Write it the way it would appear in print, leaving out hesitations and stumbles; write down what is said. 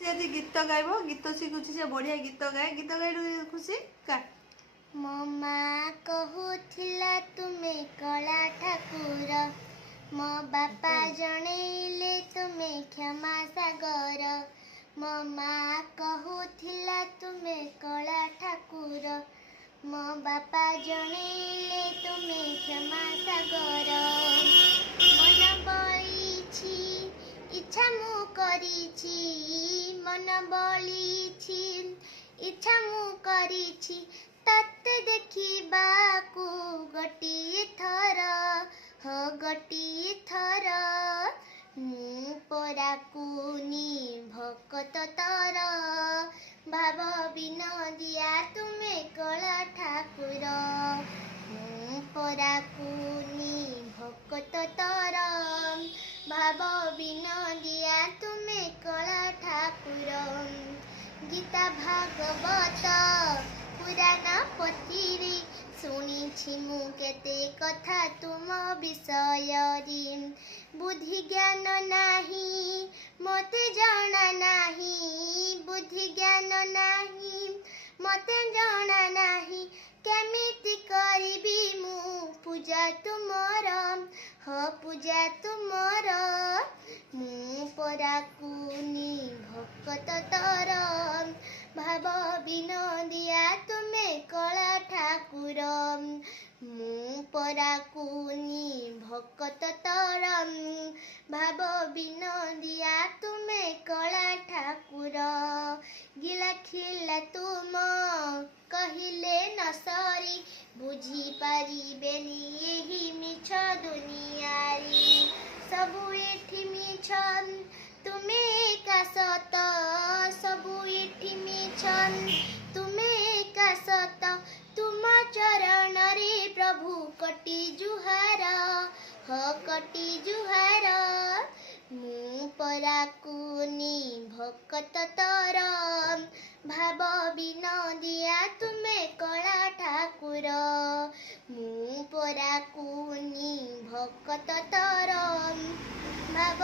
से आज गीत गाइब गीत शिखुची से बढ़िया गीत गाए गीत गाई खुशी का मो माँ कहूथिला तुमे कला ठाकुर मो बापा जणैले तुमे क्षमा सागर मो माँ कहूथिला तुमे कला ठाकुर मो बापा जणैले तुमे क्षमा सागर मन बळीछि इच्छा मु करिछि मन बळीछि इच्छा मु करिछि तते देखिबाकू गोटिए थर हो गोटिए थर पराकुनी भकत तर भाव विनोदिया तुमे कला ठाकुर पराकुनी भकत तर भाव विनोदिया तुमे कला ठाकुर गीता भागवत पुराण पथिरे शुणिछि मु केते कथा तुम विषयरी बुद्धि ज्ञान नाही मते जणा नाही बुद्धि ज्ञान नाही मते जणा नाही केमिति करिबी मु पूजा तुमर हो पूजा तुमर मु पराकुनी भकत तर भाव विनोदिया तुमे कला ठाकुर मु पराकुनी भकत तर भाव विनोदिया तुमे कला ठाकुर गिला खिला तुम कहिले न सरी बुझी पारिबेनी एही मिछ दुनियारी सबु एठी मिछ तुमे एका सत सबु एठी मिछ तुमे एका सत तुम चरण रे प्रभु कटी जुहार हो कटी जुहार मु पराकुनी भकत तर भाव विनोदिया तुमे कला ठाकुर मु पराकुनी भकत तर भाव